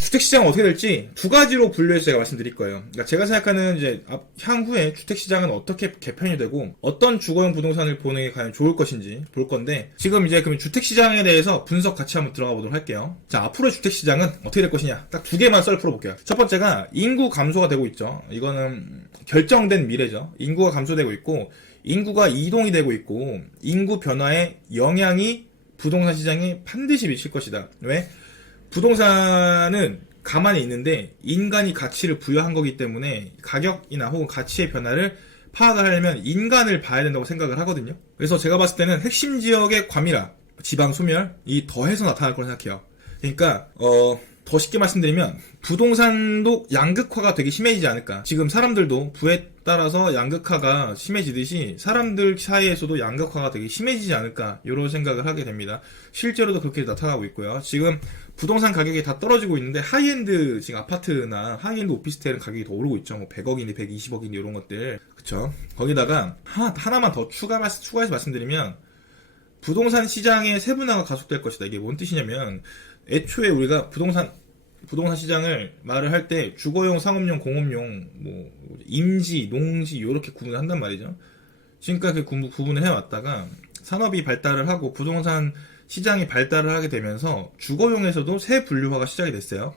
주택시장은 어떻게 될지 두 가지로 분류해서 제가 말씀드릴 거예요. 그러니까 제가 생각하는 이제 향후에 주택시장은 어떻게 개편이 되고 어떤 주거용 부동산을 보는 게 과연 좋을 것인지 볼 건데, 지금 이제 그럼 주택시장에 대해서 분석 같이 한번 들어가 보도록 할게요. 자, 앞으로의 주택시장은 어떻게 될 것이냐, 딱 두 개만 썰 풀어볼게요. 첫 번째가 인구 감소가 되고 있죠. 이거는 결정된 미래죠. 인구가 감소되고 있고 인구가 이동이 되고 있고 인구 변화의 영향이 부동산 시장에 반드시 미칠 것이다. 왜? 부동산은 가만히 있는데 인간이 가치를 부여한 거기 때문에 가격이나 혹은 가치의 변화를 파악을 하려면 인간을 봐야 된다고 생각을 하거든요. 그래서 제가 봤을 때는 핵심 지역의 과밀화, 지방 소멸이 더해서 나타날 거라 생각해요. 그러니까 더 쉽게 말씀드리면 부동산도 양극화가 되게 심해지지 않을까. 지금 사람들도 부에 따라서 양극화가 심해지듯이 사람들 사이에서도 양극화가 되게 심해지지 않을까, 이런 생각을 하게 됩니다. 실제로도 그렇게 나타나고 있고요. 지금 부동산 가격이 다 떨어지고 있는데 하이엔드 지금 아파트나 하이엔드 오피스텔은 가격이 더 오르고 있죠. 뭐 100억인데 120억인데 이런 것들, 그쵸? 거기다가 하나만 더 추가해서 말씀드리면 부동산 시장의 세분화가 가속될 것이다. 이게 뭔 뜻이냐면, 애초에 우리가 부동산 시장을 말을 할 때 주거용, 상업용, 공업용, 뭐 임지, 농지 이렇게 구분을 한단 말이죠. 지금까지 구분을 해왔다가 산업이 발달을 하고 부동산 시장이 발달을 하게 되면서 주거용에서도 새 분류화가 시작이 됐어요.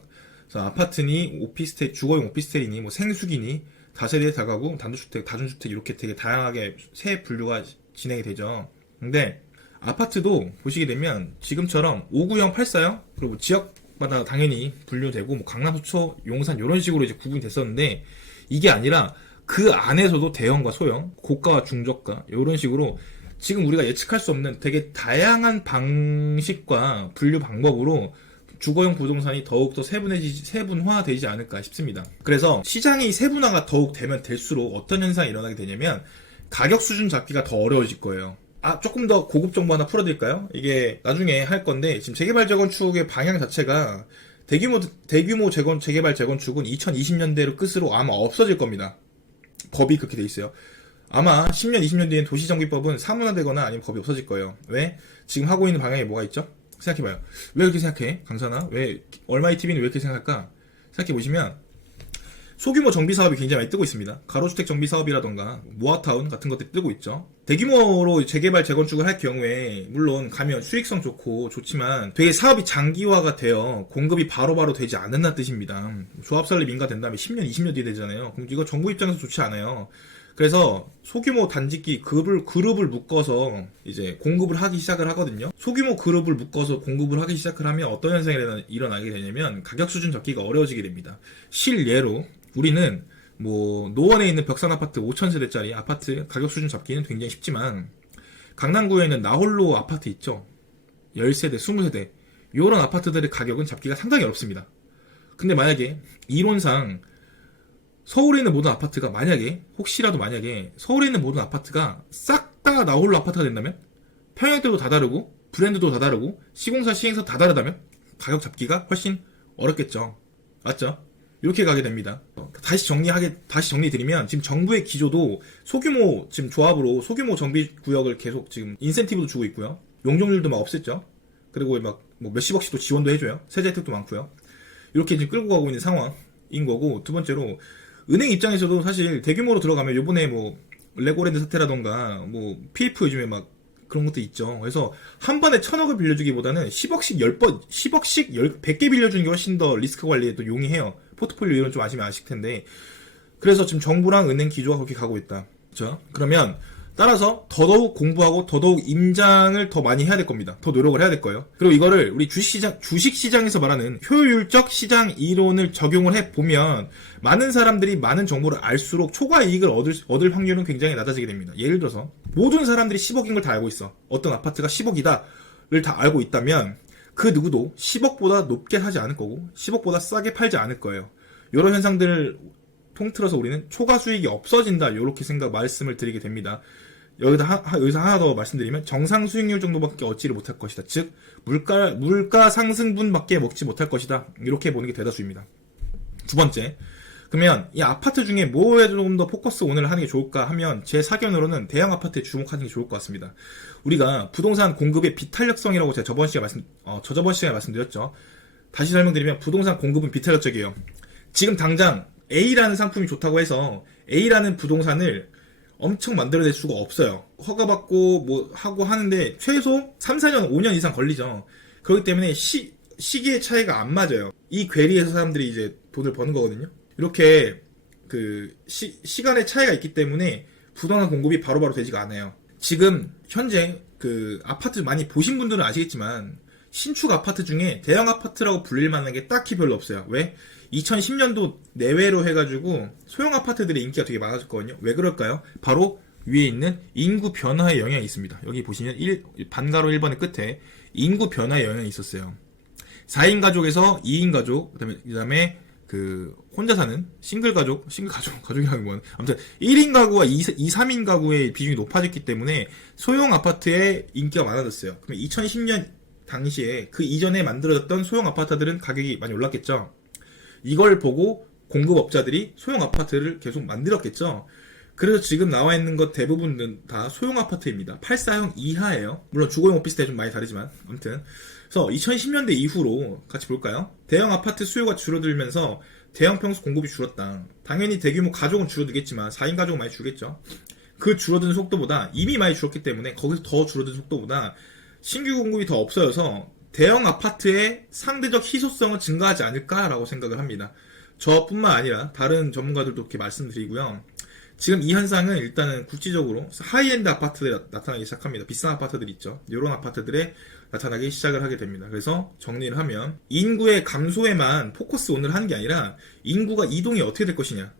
그래서 아파트니 오피스텔, 주거용 오피스텔이니 뭐 생수기니 다세대 다가구, 단독주택, 다중주택 이렇게 되게 다양하게 새 분류가 진행이 되죠. 근데 아파트도 보시게 되면 지금처럼 5구형, 8사형, 그리고 지역마다 당연히 분류되고 뭐 강남, 서초, 용산 이런 식으로 이제 구분이 됐었는데, 이게 아니라 그 안에서도 대형과 소형, 고가와 중저가 이런 식으로 지금 우리가 예측할 수 없는 되게 다양한 방식과 분류 방법으로 주거용 부동산이 더욱더 세분화되지 않을까 싶습니다. 그래서 시장이 세분화가 더욱 되면 될수록 어떤 현상이 일어나게 되냐면 가격 수준 잡기가 더 어려워질 거예요. 조금 더 고급 정보 하나 풀어드릴까요? 이게 나중에 할 건데, 지금 재개발 재건축의 방향 자체가 대규모 재개발 재건축은 2020년대로 끝으로 아마 없어질 겁니다. 법이 그렇게 돼 있어요. 아마 10년, 20년 뒤엔 도시정비법은 사문화되거나 아니면 법이 없어질 거예요. 왜? 지금 하고 있는 방향이 뭐가 있죠? 생각해봐요. 왜 그렇게 생각해? 강사나? 왜, 얼마이 TV는 왜 이렇게 생각할까? 생각해보시면, 소규모 정비 사업이 굉장히 많이 뜨고 있습니다. 가로주택 정비 사업이라던가 모아타운 같은 것들이 뜨고 있죠. 대규모로 재개발 재건축을 할 경우에 물론 가면 수익성 좋지만 되게 사업이 장기화가 되어 공급이 바로바로 되지 않는다는 뜻입니다. 조합 설립 인가된 다음에 10년, 20년 뒤에 되잖아요. 그럼 이거 정부 입장에서 좋지 않아요. 그래서 소규모 단짓기 그룹을 묶어서 이제 공급을 하기 시작을 하거든요. 소규모 그룹을 묶어서 공급을 하기 시작을 하면 어떤 현상이 일어나게 되냐면 가격 수준 잡기가 어려워지게 됩니다. 실예로 우리는 뭐 노원에 있는 벽산 아파트 5,000세대짜리 아파트 가격 수준 잡기는 굉장히 쉽지만, 강남구에는 나홀로 아파트 있죠. 10세대, 20세대 이런 아파트들의 가격은 잡기가 상당히 어렵습니다. 근데 만약에 이론상 서울에 있는 모든 아파트가 혹시라도 만약에 서울에 있는 모든 아파트가 싹 다 나홀로 아파트가 된다면, 평형대도 다 다르고 브랜드도 다 다르고 시공사 시행사 다 다르다면 가격 잡기가 훨씬 어렵겠죠. 맞죠? 이렇게 가게 됩니다. 다시 정리드리면, 지금 정부의 기조도 소규모 지금 조합으로 소규모 정비 구역을 계속 지금 인센티브도 주고 있고요. 용적률도 막 없앴죠. 그리고 막 뭐 몇십억씩도 지원도 해줘요. 세제 혜택도 많고요. 이렇게 지금 끌고 가고 있는 상황인 거고, 두 번째로 은행 입장에서도 사실 대규모로 들어가면 요번에 뭐 레고랜드 사태라던가 뭐 PF 요즘에 막 그런 것도 있죠. 그래서 한 번에 1,000억을 빌려주기보다는 10억씩 100개 빌려주는 게 훨씬 더 리스크 관리에 또 용이해요. 포트폴리오 이런 좀 아시면 아실 텐데. 그래서 지금 정부랑 은행 기조가 그렇게 가고 있다. 그렇죠? 그러면 따라서 더더욱 공부하고 더더욱 임장을 더 많이 해야 될 겁니다. 더 노력을 해야 될 거예요. 그리고 이거를 우리 주식시장에서 말하는 효율적 시장 이론을 적용을 해보면 많은 사람들이 많은 정보를 알수록 초과 이익을 얻을 확률은 굉장히 낮아지게 됩니다. 예를 들어서 모든 사람들이 10억인 걸 다 알고 있어. 어떤 아파트가 10억이다를 다 알고 있다면 그 누구도 10억보다 높게 사지 않을 거고 10억보다 싸게 팔지 않을 거예요. 이런 현상들을 통틀어서 우리는 초과 수익이 없어진다, 이렇게 말씀을 드리게 됩니다. 여기서 하나 더 말씀드리면 정상 수익률 정도밖에 얻지를 못할 것이다. 즉 물가 상승분밖에 먹지 못할 것이다. 이렇게 보는 게 대다수입니다. 두 번째, 그러면 이 아파트 중에 뭐에 좀 더 포커스 오늘 하는 게 좋을까 하면 제 사견으로는 대형 아파트에 주목하는 게 좋을 것 같습니다. 우리가 부동산 공급의 비탄력성이라고 제가 저번 시간에 말씀드렸죠. 다시 설명드리면 부동산 공급은 비탄력적이에요. 지금 당장 A라는 상품이 좋다고 해서 A라는 부동산을 엄청 만들어낼 수가 없어요. 허가받고 뭐 하고 하는데 최소 3, 4년, 5년 이상 걸리죠. 그렇기 때문에 시기의 차이가 안 맞아요. 이 괴리에서 사람들이 이제 돈을 버는 거거든요. 이렇게 그 시간의 차이가 있기 때문에 부동산 공급이 바로바로 되지가 않아요. 지금 현재 그 아파트 많이 보신 분들은 아시겠지만 신축 아파트 중에 대형 아파트라고 불릴 만한 게 딱히 별로 없어요. 왜? 2010년도 내외로 해가지고 소형 아파트들의 인기가 되게 많아졌거든요. 왜 그럴까요? 바로 위에 있는 인구 변화의 영향이 있습니다. 여기 보시면 반가로 1번의 끝에 인구 변화의 영향이 있었어요. 4인 가족에서 2인 가족, 그다음에 그 혼자 사는 가족이라는 건 아무튼 1인 가구와 2, 3인 가구의 비중이 높아졌기 때문에 소형 아파트의 인기가 많아졌어요. 그럼 2010년 당시에 그 이전에 만들어졌던 소형 아파트들은 가격이 많이 올랐겠죠. 이걸 보고 공급업자들이 소형 아파트를 계속 만들었겠죠. 그래서 지금 나와 있는 것 대부분은 다 소형 아파트입니다. 84형 이하예요. 물론 주거용 오피스텔 좀 많이 다르지만 아무튼 그래서 2010년대 이후로 같이 볼까요? 대형 아파트 수요가 줄어들면서 대형 평수 공급이 줄었다. 당연히 대규모 가족은 줄어들겠지만 4인 가족은 많이 줄겠죠. 그 줄어드는 속도보다 이미 많이 줄었기 때문에 거기서 더 줄어드는 속도보다 신규 공급이 더 없어져서 대형 아파트의 상대적 희소성은 증가하지 않을까라고 생각을 합니다. 저뿐만 아니라 다른 전문가들도 그렇게 말씀드리고요. 지금 이 현상은 일단은 국지적으로 하이엔드 아파트들이 나타나기 시작합니다. 비싼 아파트들 있죠. 이런 아파트들에 나타나기 시작을 하게 됩니다. 그래서 정리를 하면 인구의 감소에만 포커스 오늘 하는 게 아니라 인구가 이동이 어떻게 될 것이냐.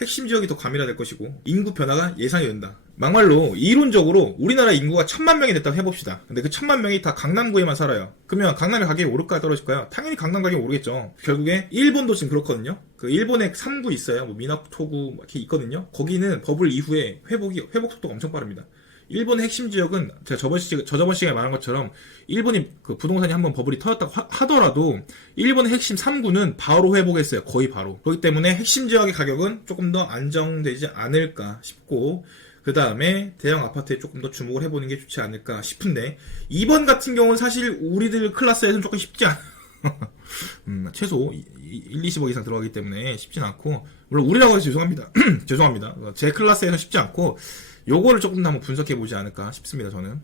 핵심 지역이 더 가밀화될 것이고 인구 변화가 예상이 된다. 막말로 이론적으로 우리나라 인구가 1000만 명이 됐다고 해봅시다. 근데 그 1000만 명이 다 강남구에만 살아요. 그러면 강남의 가격이 오를까요 떨어질까요? 당연히 강남 가격이 오르겠죠. 결국에 일본도 지금 그렇거든요. 그 일본에 3구 있어요. 뭐 미나토구 이렇게 있거든요. 거기는 버블 이후에 회복 속도가 엄청 빠릅니다. 일본의 핵심 지역은 제가 저번 시간에 말한 것처럼 일본이 그 부동산이 한번 버블이 터졌다고 하더라도 일본의 핵심 3구는 바로 회복했어요. 거의 바로. 그렇기 때문에 핵심 지역의 가격은 조금 더 안정되지 않을까 싶고 그 다음에 대형 아파트에 조금 더 주목을 해보는 게 좋지 않을까 싶은데 2번 같은 경우는 사실 우리들 클래스에서는 조금 쉽지 않아요. 최소 1, 20억 이상 들어가기 때문에 쉽진 않고 물론 우리라고 해서 죄송합니다. 죄송합니다. 제 클래스에서 쉽지 않고 요거를 조금 더 한번 분석해보지 않을까 싶습니다. 저는.